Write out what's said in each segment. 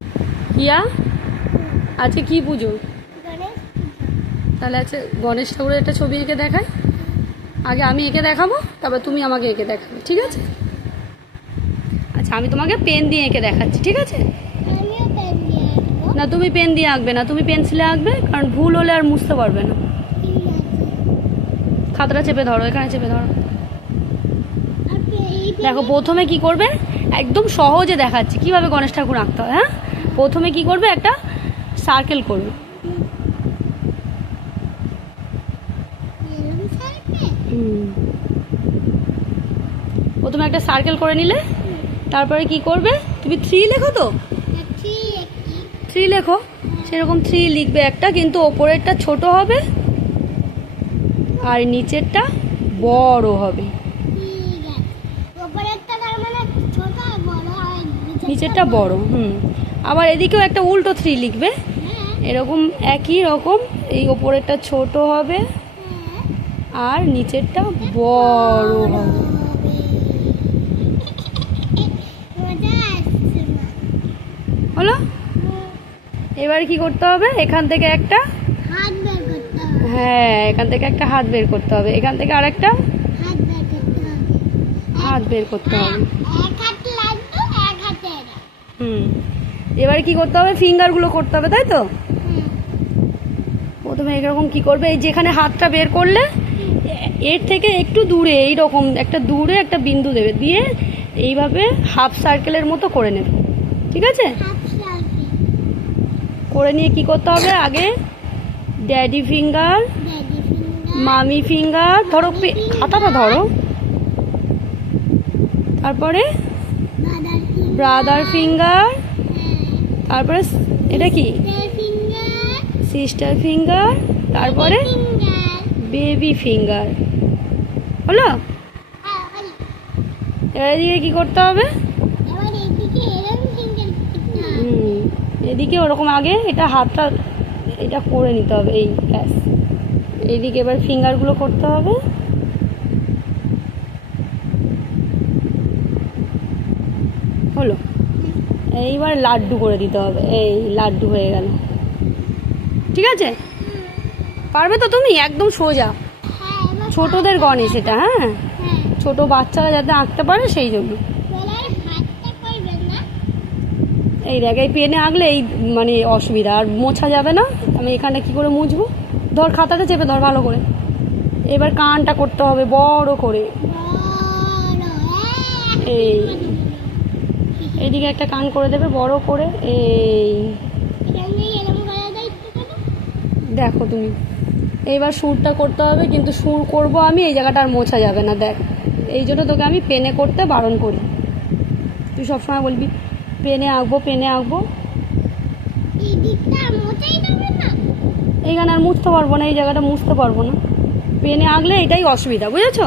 কিয়া আজকে কি পুজো? তাহলে আছে গণেশ ঠাকুরের একটা ছবি এঁকে দেখায়। আগে আমি এঁকে দেখাবো, তারপর তুমি আমাকে এঁকে দেখাবে, ঠিক আছে? আচ্ছা, আমি তোমাকে পেন দিয়ে এঁকে দেখাচ্ছি, ঠিক আছে? না, তুমি পেন দিয়ে আঁকবে না, তুমি পেন্সিলে আঁকবে, কারণ ভুল হলে আর মুছতে পারবে না। খাতাটা চেপে ধরো, এখানে চেপে ধরো। দেখো প্রথমে কি করবে, একদম সহজে দেখাচ্ছি কিভাবে গণেশ ঠাকুর আঁকতে হয়। হ্যাঁ, প্রথমে কি করবে, একটা সার্কেল করবে। প্রথমে একটা সার্কেল করে নিলে, তারপরে কি করবে, তুমি 3 লেখো তো, 3 লেখো, সেরকম 3 লিখবে একটা, কিন্তু ওপরেরটা ছোট হবে আর নিচেরটা বড় হবে। নিচেরটা বড়। আবার এদিকেও একটা উল্টো 3 লিখবে, এরকম একই রকম, এই ওপরেরটা ছোট হবে আর নিচেরটা বড় হবে। হলো? এবার কি করতে হবে, এখান থেকে একটা হাত বের করতে হবে। হ্যাঁ, এখান থেকে একটা হাত বের করতে হবে, এখান থেকে আরেকটা হাত বের করতে হবে। এবার কি করতে হবে, ফিঙ্গারগুলো করতে হবে, তাই তো? প্রথমে এরকম কি করবে, এই যেখানে হাতটা বের করলে এর থেকে একটু দূরে এইরকম একটা দূরে একটা বিন্দু দেবে, দিয়ে এইভাবে হাফ সার্কেলের মতো করে নেবে, ঠিক আছে? করে নিয়ে কি করতে হবে, আগে ড্যাডি ফিঙ্গার, মামি ফিঙ্গার, ধরো খাতাটা ধরো, তারপরে ব্রাদার ফিঙ্গার, তারপরে এটা কি সিস্টার ফিঙ্গার, তারপরে বেবি ফিঙ্গার। হলো? এবার এদিকে কি করতে হবে, এদিকে ওরকম আগে এটা হাতটা এটা করে নিতে হবে, এই ব্যাস। এইদিকে এবার ফিঙ্গারগুলো করতে হবে। হলো? এইবার লাড্ডু করে দিতে হবে, এই লাড্ডু হয়ে গেল, ঠিক আছে? পারবে তো তুমি? একদম সোজা, ছোটদের গণেশ এটা। হ্যাঁ, ছোট বাচ্চারা যাতে আঁকতে পারে সেই জন্য। এই দেখ, এই পেনে আঁকলে এই মানে অসুবিধা, আর মোছা যাবে না। আমি এখানটা কি করে মুছবো, ধর খাতাটা চেপে ধর ভালো করে। এবার কানটা করতে হবে বড় করে, এই এইদিকে একটা কান করে দেবে বড় করে। এই দেখো তুমি, এইবার সুরটা করতে হবে, কিন্তু সুর করব আমি, এই জায়গাটা আর মোছা যাবে না। দেখ, এই জন্য তোকে আমি পেনে করতে বারণ করি। তুই সবসময় বলবি পেনে আঁকবো, পেনে আঁকবো। এইখানে আর মুছতে পারবো না, এই জায়গাটা মুছতে পারবো না। পেনে আঁকলে এটাই অসুবিধা, বুঝেছো?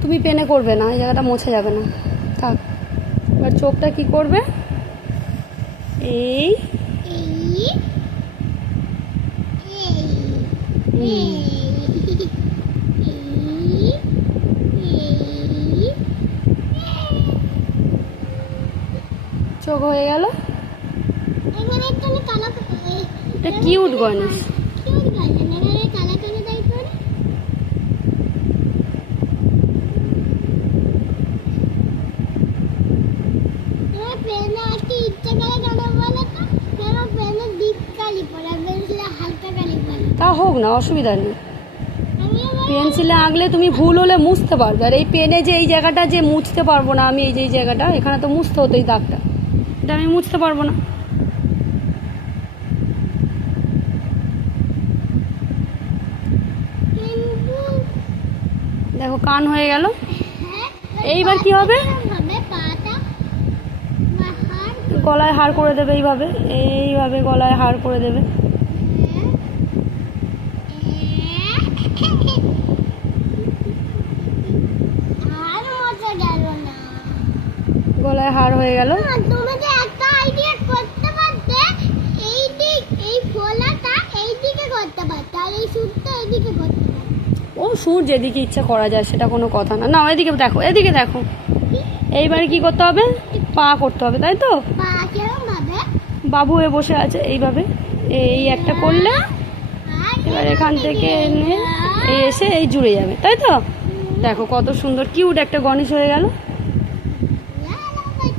তুমি পেনে করবে না, এই জায়গাটা মোছা যাবে না, থাক। এবার চোখটা কি করবে, এই চোখ হয়ে গেল। এটা কিউট গণেশ। তা হোক না, অসুবিধা নেই। পেন্সিলে আঁকলে তুমি ভুল হলে মুছতে পারবে, আর এই পেনে যে এই জায়গাটা যে মুছতে পারবো না আমি, এই যে জায়গাটা এখানে তো মুছতে হতো, এই দাগটা, এটা আমি মুছতে পারবো না। দেখো কান হয়ে গেল। এইবার কি হবে, গলায় হার করে দেবে, এইভাবে এইভাবে গলায় হার করে দেবে। গলায় হার হয়ে গেল। ও সুর যেদিকে ইচ্ছা করা যায়, সেটা কোনো কথা না। না, এদিকে দেখো, এদিকে দেখো। এইবারে কি করতে হবে, পা করতে হবে, তাই তো? বাবু হয়ে বসে আছে এইভাবে, এই একটা করলে এবার এখান থেকে এনে এই এসে এই জুড়ে যাবে, তাই তো? দেখো কত সুন্দর কিউট একটা গণেশ হয়ে গেল।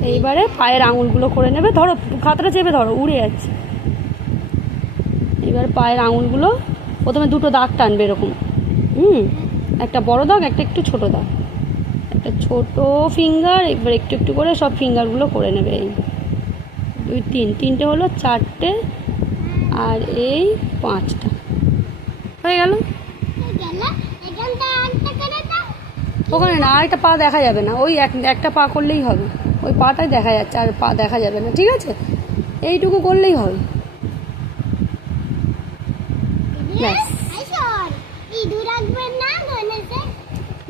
এইবারে পায়ের আঙুলগুলো করে নেবে, ধরো খাতাটা চেপে ধরো, উড়ে যাচ্ছে। এবার পায়ের আঙুলগুলো প্রথমে দুটো দাগ টানবে এরকম, একটা বড় দাগ, একটা একটু ছোট দাগ, একটা ছোট ফিঙ্গার, এবার একটু একটু করে সব ফিঙ্গারগুলো করে নেবে। এই 2 3 তিনটে হলো, 4টে, আর এই 5টা হয়ে গেল। ওখানে না, আরেকটা পা দেখা যাবে না, ওই একটা পা করলেই হবে, ওই পাটাই দেখা যাচ্ছে, আর পা দেখা যাবে না, ঠিক আছে? এইটুকু করলেই হবে।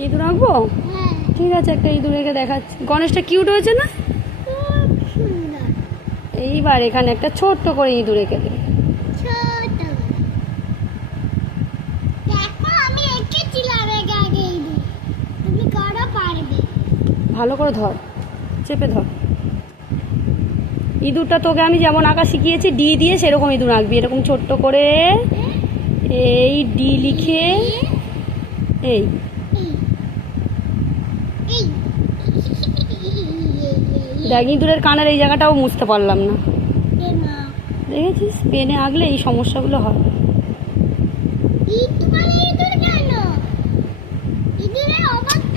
ইঁদুর আঁকবো? ঠিক আছে, একটা ইঁদুর এঁকে দেখাচ্ছি। গণেশটা কিউট হয়েছে না? এইবার এখানে একটা ছোট্ট করে ইঁদুর এঁকে দেবে। ভালো করে ধর, চেপে ধর। ইঁদুরটা তোকে আমি যেমন আঁকা শিখিয়েছি, ডি দিয়ে সেরকম ইঁদুর আঁকবি, এরকম ছোট্ট করে, এই ডি লিখে, এই দেখ ইঁদুরের কানের এই জায়গাটাও মুছতে পারলাম না, দেখেছিস? পেনে আঁকলে এই সমস্যাগুলো হয়।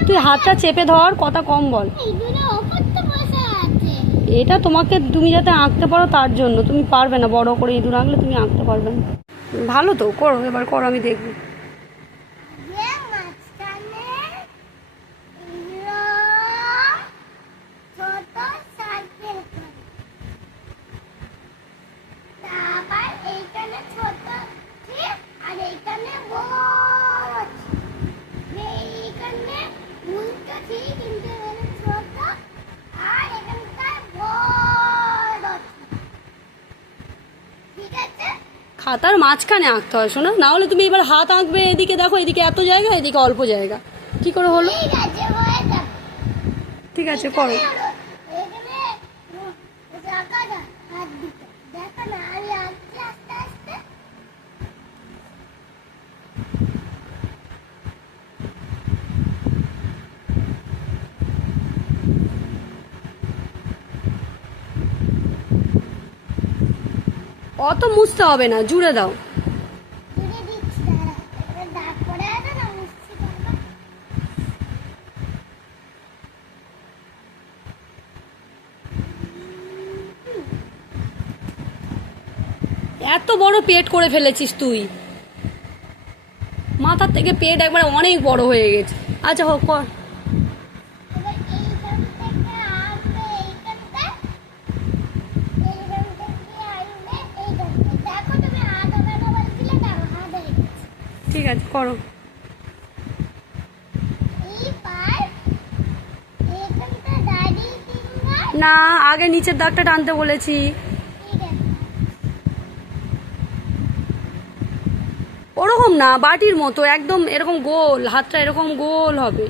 তুই হাতটা চেপে ধর, কথা কম বল। এটা তোমাকে, তুমি যাতে আঁকতে পারো তার জন্য। তুমি পারবে না, বড় করে ইঁদুর আঁকলে তুমি আঁকতে পারবে না। ভালো তো, করো, এবার করো, আমি দেখবো। খাতার মাঝখানে আঁকতে হয়, শোনো, না হলে তুমি এবার হাত আঁকবে, এদিকে দেখো, এদিকে এত জায়গা, এদিকে অল্প জায়গা, কি করে হলো? ঠিক আছে, করো। অত মুছতে হবে না, জুড়ে দাও। এত বড় পেট করে ফেলেছিস তুই, মাথার থেকে পেট একবার অনেক বড় হয়ে গেছে। আচ্ছা হোক, কর। ঠিক আছে, করো। না, আগে নিচের দাগটা টানতে বলেছি। ওরকম না, বাটির মতো একদম এরকম গোল, হাতটা এরকম গোল হবে।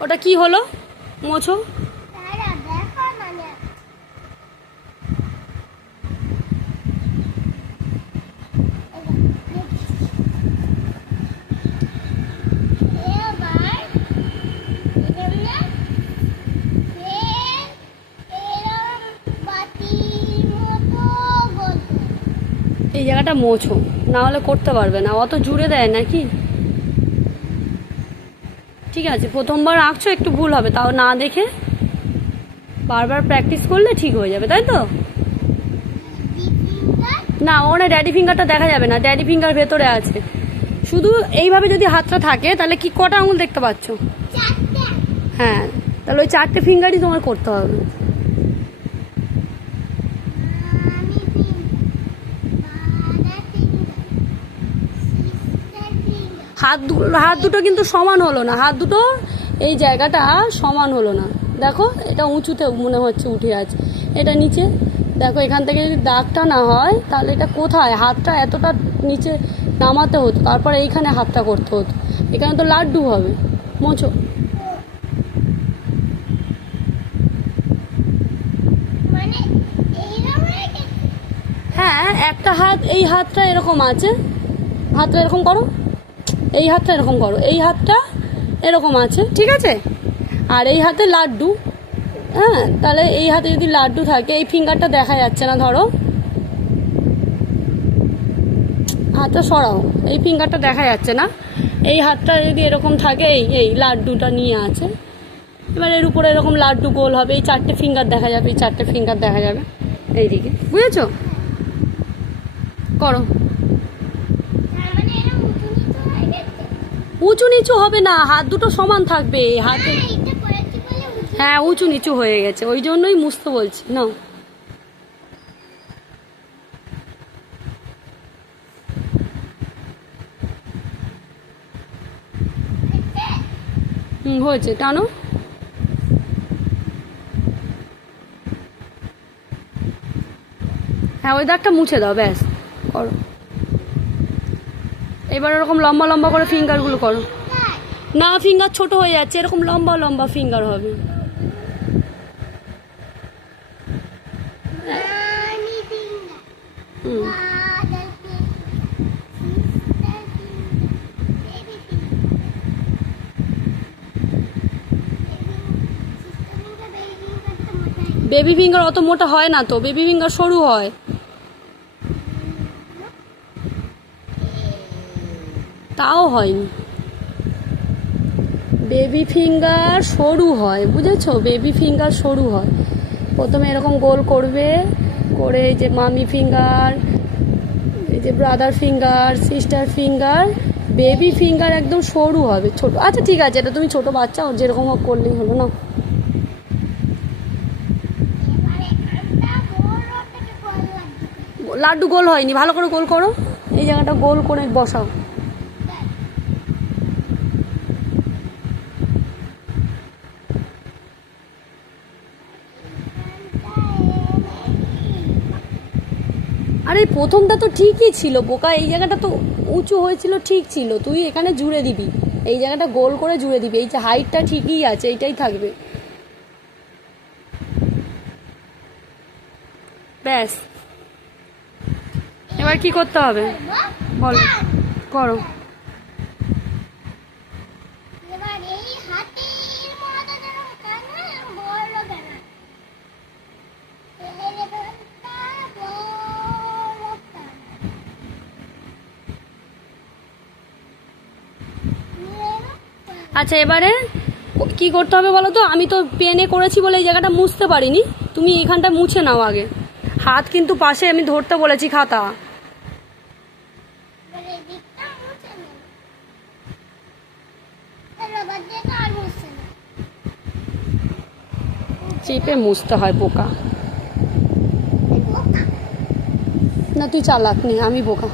ওটা কি হলো? মোছো। এই জায়গাটা মোছো, না হলে করতে পারবে না, অত জুড়ে দেয় নাকি। ঠিক আছে, প্রথমবার আঁকছো, একটু ভুল হবে, তাও না দেখে বারবার প্র্যাকটিস করলে ঠিক হয়ে যাবে, তাই তো? না, ওখানে ড্যাডি ফিঙ্গারটা দেখা যাবে না, ড্যাডি ফিঙ্গার ভেতরে আছে। শুধু এইভাবে যদি হাতটা থাকে তাহলে কি কটা আঙুল দেখতে পাচ্ছ? হ্যাঁ, তাহলে ওই 4টে ফিঙ্গারই তোমার করতে হবে। হাত দুটো কিন্তু সমান হলো না, হাত দুটো এই জায়গাটা সমান হলো না। দেখো এটা উঁচুতে মনে হচ্ছে উঠে আছে, এটা নিচে। দেখো এখান থেকে যদি দাগটা না হয় তাহলে এটা কোথায়, হাতটা এতটা নিচে নামাতে হতো, তারপরে এইখানে হাতটা করতে হতো। এখানে তো লাড্ডু হবে। মোছো। হ্যাঁ, একটা হাত, এই হাতটা এরকম আছে, হাতটা এরকম করো, এই হাতটা এরকম করো, এই হাতটা এরকম আছে, ঠিক আছে। আর এই হাতে লাড্ডু, হ্যাঁ, তাহলে এই হাতে যদি লাড্ডু থাকে, এই ফিঙ্গারটা দেখা যাচ্ছে না, ধরো হাতটা সরাও, এই ফিঙ্গারটা দেখা যাচ্ছে না, এই হাতটা যদি এরকম থাকে, এই লাড্ডুটা নিয়ে আছে, এবার এর উপরে এরকম লাড্ডু গোল হবে, এই 4টে ফিঙ্গার দেখা যাবে, এই 4টে ফিঙ্গার দেখা যাবে এইদিকে, বুঝেছো? করো। উঁচু নিচু হবে না, হাত দুটো সমান থাকবে হাতে। হ্যাঁ, উঁচু নিচু হয়ে গেছে, ওই জন্যই মুছতে বলছি। নাও। হয়েছে, টানো। হ্যাঁ, ওই দাগটা মুছে দাও, ব্যাস। করো। এবার এরকম লম্বা লম্বা করে ফিঙ্গারগুলো করো। না, ফিঙ্গার ছোট হয়ে যাচ্ছে, এরকম লম্বা লম্বা ফিঙ্গার হবে। বেবি ফিঙ্গার অত মোটা হয় না তো, বেবি ফিঙ্গার সরু হয়। তাও হয়নি, বেবি ফিঙ্গার সরু হয়, বুঝেছো? বেবি ফিঙ্গার সরু হয়। প্রথমে এরকম গোল করবে, করে এই যে মামি ফিঙ্গার, এই যে brother finger, sister finger, baby finger একদম সরু হবে, ছোট। আচ্ছা ঠিক আছে, এটা তুমি ছোট বাচ্চা, ওর যেরকম হোক করলেই হলো না। লাড্ডু গোল হয়নি, ভালো করে গোল করো, এই জায়গাটা গোল করে বসাও। আরে প্রথমটা তো ঠিকই ছিল বোকা, এই জায়গাটা তো উঁচু হয়েছিল, ঠিক ছিল, তুই এখানে জুড়ে দিবি, এই জায়গাটা গোল করে জুড়ে দিবি, এই যে হাইটটা ঠিকই আছে, এইটাই থাকবে, ব্যাস। এবার কি করতে হবে বলো, করো। আচ্ছা, এবারে কি করতে হবে বলো তো? আমি তো পেনে করেছি বলে এই জায়গাটা মুছতে পারিনি, তুমি এইখানটা মুছে নাও আগে। হাত কিন্তু পাশে আমি ধরতে বলেছি খাতা। চেপে মুছতে হয় বোকা। না, তুই চালাক নে, আমি বোকা।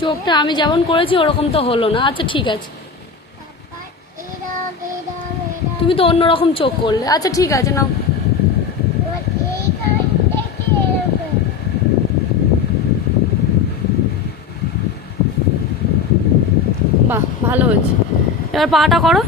চোখটা আমি যেমন করেছি ওরকম তো হলো না। আচ্ছা ঠিক আছে, তুমি তো অন্যরকম চোখ করলে। আচ্ছা ঠিক আছে, নাও। বাহ, ভালো হয়েছে। এবার পাটা করো।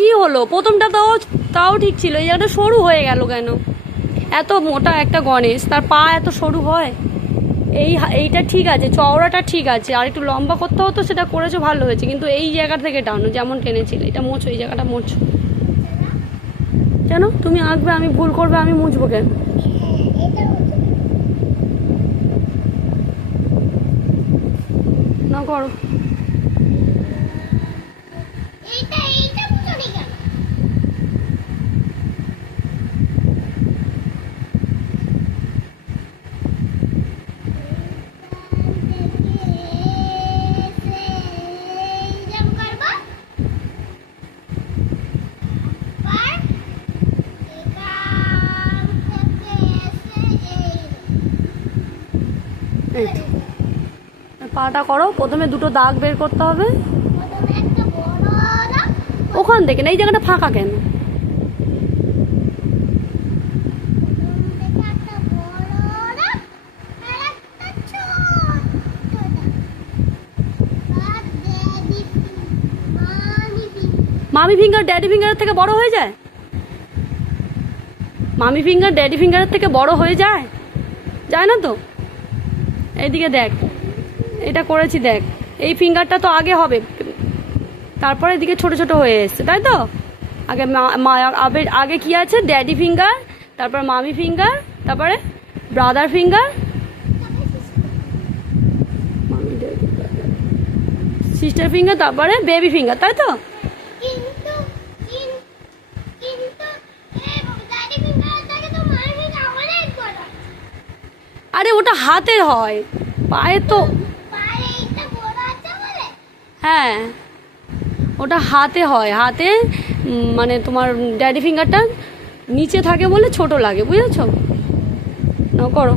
কি হলো? প্রথমটা তাও ঠিক ছিল, এই জায়গাটা সরু হয়ে গেল কেন? এত মোটা একটা গণেশ, তার পা এত সরু হয়? এইটা ঠিক আছে, চওড়াটা ঠিক আছে, আর একটু লম্বা করতে হতো, সেটা করেছো ভালো হয়েছে, কিন্তু এই জায়গা থেকে টানো যেমন টেনেছিল। এটা মোছো, এই জায়গাটা মোছো। কেন তুমি আঁকবে, আমি ভুল করবে, আমি মুছবো কেন? না করো। পাটা করো, প্রথমে দুটো দাগ বের করতে হবে ওখান থেকে। না, এই জায়গাটা ফাঁকা কেন? মামি ফিঙ্গার ড্যাডি ফিঙ্গারের থেকে বড় হয়ে যায়? মামি ফিঙ্গার ড্যাডি ফিঙ্গারের থেকে বড় হয়ে যায়? যায় না তো। এইদিকে দেখ, এটা করেছি দেখ, এই ফিঙ্গারটা তো আগে হবে, তারপরে এদিকে ছোট ছোট হয়ে এসছে, তাই তো? আগে আগে কি আছে? ড্যাডি ফিঙ্গার, তারপর মামি ফিঙ্গার, তারপরে ব্রাদার ফিঙ্গার, সিস্টার ফিঙ্গার, তারপরে বেবি ফিঙ্গার, তাই তো? আরে ওটা হাতের হয়, পায়ে তো। হ্যাঁ, ওটা হাতে হয়, হাতে মানে তোমার ড্যাডি ফিঙ্গারটা নিচে থাকে বলে ছোট লাগে, বুঝেছো? না করো।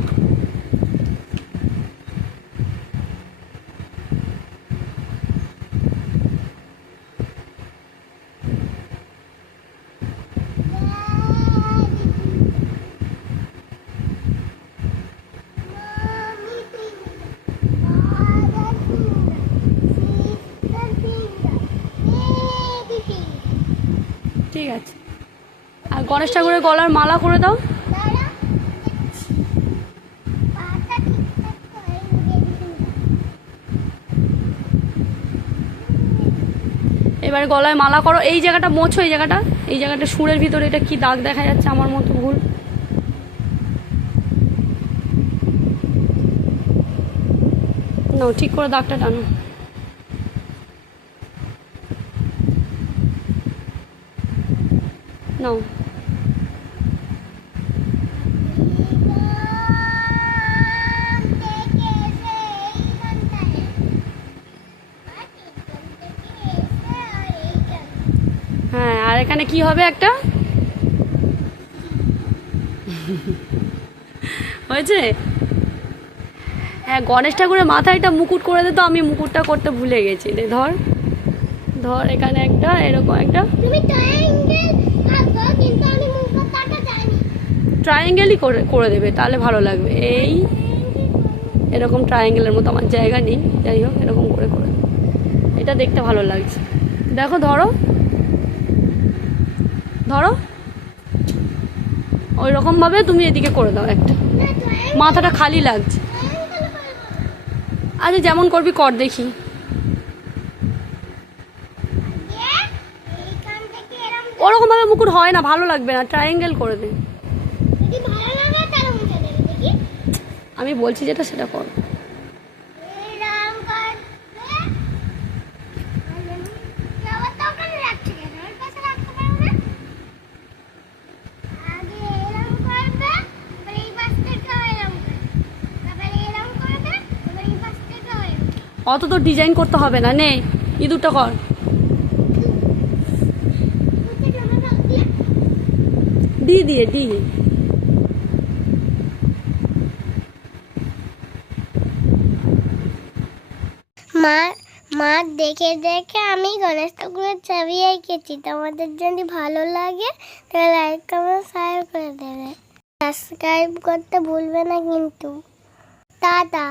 ঠিক আছে, আর গণেশ ঠাকুরের গলার মালা করে দাও। এবারে গলায় মালা করো, এই জায়গাটা মোছো, এই জায়গাটা সুরের ভিতরে এটা কি দাগ দেখা যাচ্ছে আমার মতো ভুল? নাও, ঠিক করে দাগটা টানো। নাও, হ্যাঁ, আর এখানে কি হবে একটা? হয়েছে? হ্যাঁ, গণেশ ঠাকুরের মাথায় একটা মুকুট করে দে তো, আমি মুকুটটা করতে ভুলে গেছি। ধর ধর, এখানে একটা এরকম একটা ট্রায়াঙ্গেলই করে দেবে, তাহলে ভালো লাগবে। এরকম ট্রায়াঙ্গেলের মতো, আমার জায়গা নেই, যাই হোক এরকম করে করে এটা দেখতে ভালো লাগছে। দেখো, ধরো ধরো, ওই রকম ভাবে তুমি এদিকে করে দাও একটা। মাথাটা খালি লাগছে। আচ্ছা, যেমন করবি কর, দেখি। ওরকম ভাবে মুকুট হয় না, ভালো লাগবে না, ট্রায়াঙ্গেল করে দে। আমি বলছি যেটা সেটা কর। অত তো ডিজাইন করতে হবে না, নে ইঁদুরটা কর। ডি মা দেখে দেখে আমি গণেশ ঠাকুরের ছবি এঁকেছি। তোমাদের যদি ভালো লাগে তাহলে লাইক কমেন্ট শেয়ার করে দেবে, সাবস্ক্রাইব করতে ভুলবে না কিন্তু। টাটা।